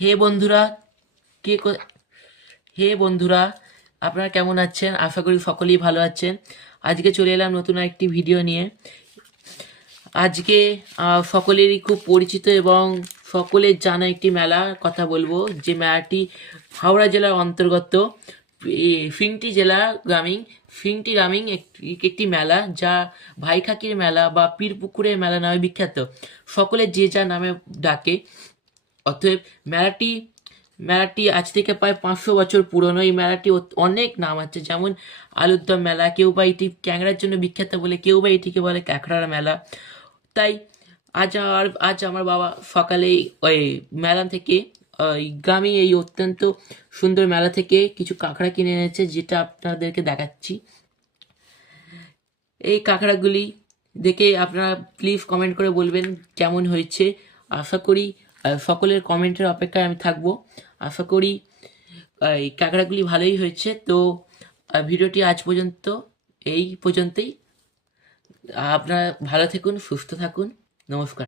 হে বন্ধুরা, কে কো- হে বন্ধুরা, আপনারা কেমন আছেন? আশা করি সকলেই ভালো আছেন। আজকে চলে এলাম নতুন একটি ভিডিও নিয়ে। আজকে সকলেরই খুব পরিচিত এবং সকলের জানা একটি মেলার কথা বলবো, যে মেলাটি হাওড়া জেলার অন্তর্গত ফিংটি জেলা গ্রামীণ ফিংটি গ্রামীণ একটি মেলা, যা ভাইখাকির মেলা বা পীরপুকুরের মেলা নামে বিখ্যাত। সকলে যে যা নামে ডাকে। অতএব মেলাটি মেলাটি আজ থেকে প্রায় 500 বছর পুরনো। এই মেলাটি অনেক নাম আছে, যেমন আলুর দম মেলা, কেউ বা এটি ক্যাংড়ার জন্য বিখ্যাত বলে কেউ বা এটিকে বলে ক্যাকড়ার মেলা। তাই আজ আমার বাবা সকালে ওই মেলা থেকে, ওই গ্রামে এই অত্যন্ত সুন্দর মেলা থেকে কিছু কাঁকড়া কিনে এনেছে, যেটা আপনাদেরকে দেখাচ্ছি। এই কাঁকড়াগুলি দেখে আপনারা প্লিজ কমেন্ট করে বলবেন কেমন হয়েছে। আশা করি সকলের কমেন্টের অপেক্ষায় আমি থাকবো। আশা করি এই কাঁকড়াগুলি ভালোই হয়েছে। তো ভিডিওটি আজ পর্যন্ত এই পর্যন্তই। আপনারা ভালো থাকুন, সুস্থ থাকুন। নমস্কার।